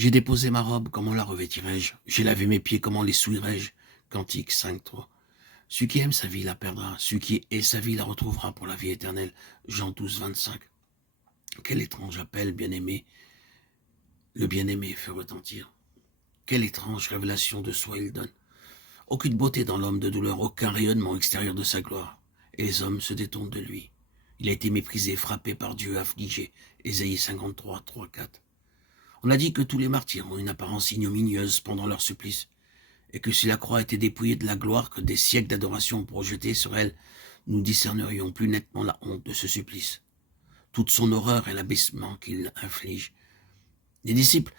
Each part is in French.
J'ai déposé ma robe, comment la revêtirai-je? J'ai lavé mes pieds, comment les souillerai-je? Cantique 5:3. Celui qui aime sa vie la perdra, celui qui hait sa vie la retrouvera pour la vie éternelle. Jean 12:25. Quel étrange appel, bien-aimé. Le bien-aimé fait retentir. Quelle étrange révélation de soi il donne. Aucune beauté dans l'homme de douleur, aucun rayonnement extérieur de sa gloire. Et les hommes se détournent de lui. Il a été méprisé, frappé par Dieu, affligé. Ésaïe 53, 3, 4. On a dit que tous les martyrs ont une apparence ignominieuse pendant leur supplice, et que si la croix était dépouillée de la gloire que des siècles d'adoration ont projetée sur elle, nous discernerions plus nettement la honte de ce supplice, toute son horreur et l'abaissement qu'il inflige. Les disciples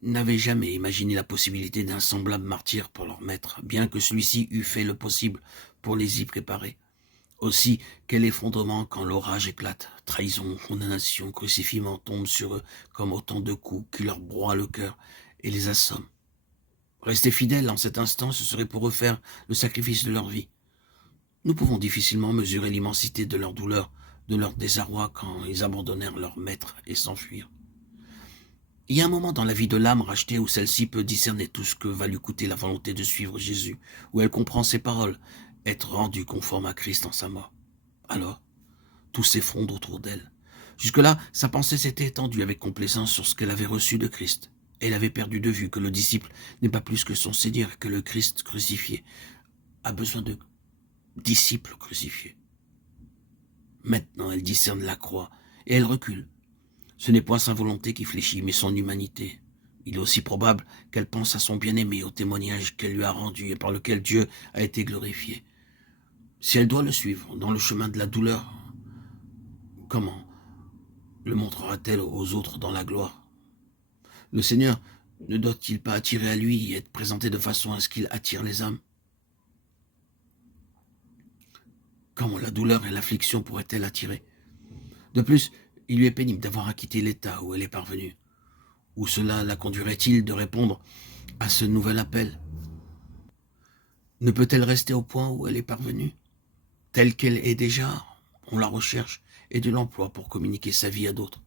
n'avaient jamais imaginé la possibilité d'un semblable martyr pour leur maître, bien que celui-ci eût fait le possible pour les y préparer. Aussi, quel effondrement quand l'orage éclate, trahison, condamnation, crucifiement tombent sur eux comme autant de coups qui leur broient le cœur et les assomment. Rester fidèles en cet instant, ce serait pour eux faire le sacrifice de leur vie. Nous pouvons difficilement mesurer l'immensité de leur douleur, de leur désarroi quand ils abandonnèrent leur maître et s'enfuirent. Il y a un moment dans la vie de l'âme rachetée où celle-ci peut discerner tout ce que va lui coûter la volonté de suivre Jésus, où elle comprend ses paroles, être rendue conforme à Christ en sa mort. Alors, tout s'effondre autour d'elle. Jusque-là, sa pensée s'était étendue avec complaisance sur ce qu'elle avait reçu de Christ. Elle avait perdu de vue que le disciple n'est pas plus que son Seigneur, que le Christ crucifié a besoin de disciples crucifiés. Maintenant, elle discerne la croix et elle recule. Ce n'est point sa volonté qui fléchit, mais son humanité. Il est aussi probable qu'elle pense à son bien-aimé, au témoignage qu'elle lui a rendu et par lequel Dieu a été glorifié. Si elle doit le suivre dans le chemin de la douleur, comment le montrera-t-elle aux autres dans la gloire? Le Seigneur ne doit-il pas attirer à lui et être présenté de façon à ce qu'il attire les âmes? Comment la douleur et l'affliction pourraient-elles attirer? De plus, il lui est pénible d'avoir à quitter l'état où elle est parvenue. Où cela la conduirait-il de répondre à ce nouvel appel? Ne peut-elle rester au point où elle est parvenue? Telle qu'elle est déjà, on la recherche et de l'emploi pour communiquer sa vie à d'autres.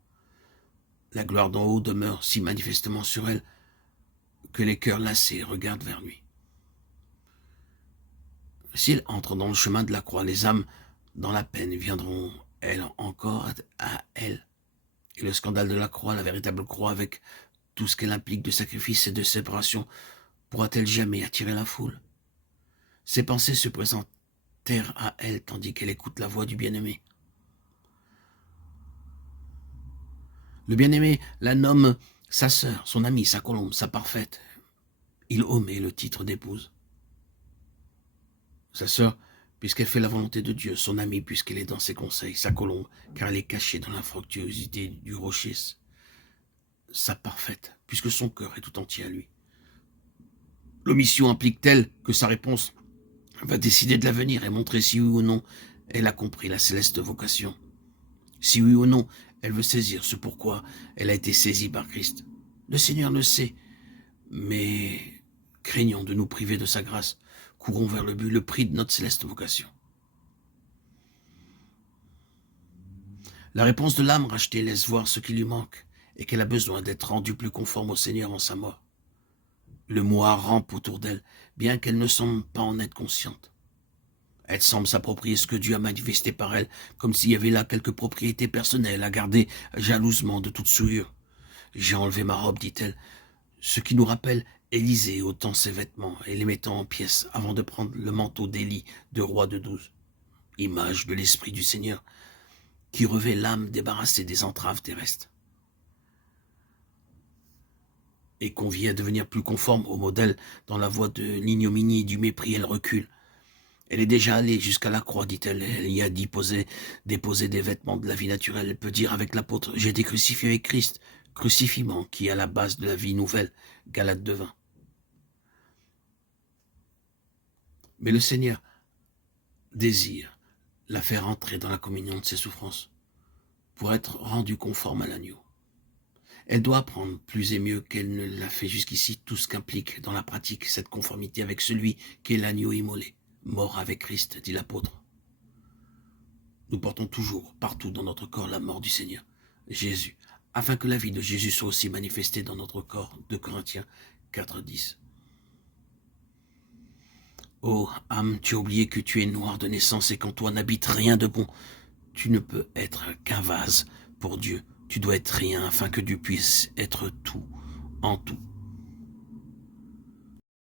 La gloire d'en haut demeure si manifestement sur elle que les cœurs lassés regardent vers lui. S'il entre dans le chemin de la croix, les âmes dans la peine viendront, elles encore, à elle. Et le scandale de la croix, la véritable croix avec tout ce qu'elle implique de sacrifice et de séparation, pourra-t-elle jamais attirer la foule? Ses pensées se présentèrent à elle tandis qu'elle écoute la voix du bien-aimé. Le bien-aimé la nomme sa sœur, son amie, sa colombe, sa parfaite. Il omet le titre d'épouse. Sa sœur, puisqu'elle fait la volonté de Dieu, son amie, puisqu'elle est dans ses conseils, sa colombe, car elle est cachée dans l'infructuosité du rocher, sa parfaite, puisque son cœur est tout entier à lui. L'omission implique-t-elle que sa réponse va décider de l'avenir et montrer si oui ou non elle a compris la céleste vocation? Si oui ou non elle veut saisir ce pourquoi elle a été saisie par Christ? Le Seigneur le sait, mais craignons de nous priver de sa grâce. Courons vers le but, le prix de notre céleste vocation. La réponse de l'âme rachetée laisse voir ce qui lui manque et qu'elle a besoin d'être rendue plus conforme au Seigneur en sa mort. Le moi rampe autour d'elle, bien qu'elle ne semble pas en être consciente. Elle semble s'approprier ce que Dieu a manifesté par elle, comme s'il y avait là quelques propriétés personnelles à garder jalousement de toute souillure. J'ai enlevé ma robe, dit-elle, ce qui nous rappelle Élisée ôtant ses vêtements et les mettant en pièces avant de prendre le manteau d'Élie, de roi de 12. Image de l'Esprit du Seigneur, qui revêt l'âme débarrassée des entraves terrestres. Et convie à devenir plus conforme au modèle dans la voie de l'ignominie et du mépris, elle recule. Elle est déjà allée jusqu'à la croix, dit-elle. Elle y a déposé des vêtements de la vie naturelle. Elle peut dire avec l'apôtre, j'ai été crucifié avec Christ, crucifiement qui est à la base de la vie nouvelle. Galates 2:20. Mais le Seigneur désire la faire entrer dans la communion de ses souffrances pour être rendue conforme à l'agneau. Elle doit apprendre plus et mieux qu'elle ne l'a fait jusqu'ici tout ce qu'implique dans la pratique cette conformité avec celui qui est l'agneau immolé, mort avec Christ, dit l'apôtre. Nous portons toujours, partout dans notre corps, la mort du Seigneur. Jésus afin que la vie de Jésus soit aussi manifestée dans notre corps. 2 Corinthiens 4, 10. Oh, âme, tu as oublié que tu es noir de naissance et qu'en toi n'habite rien de bon. Tu ne peux être qu'un vase pour Dieu. Tu dois être rien afin que Dieu puisse être tout en tout.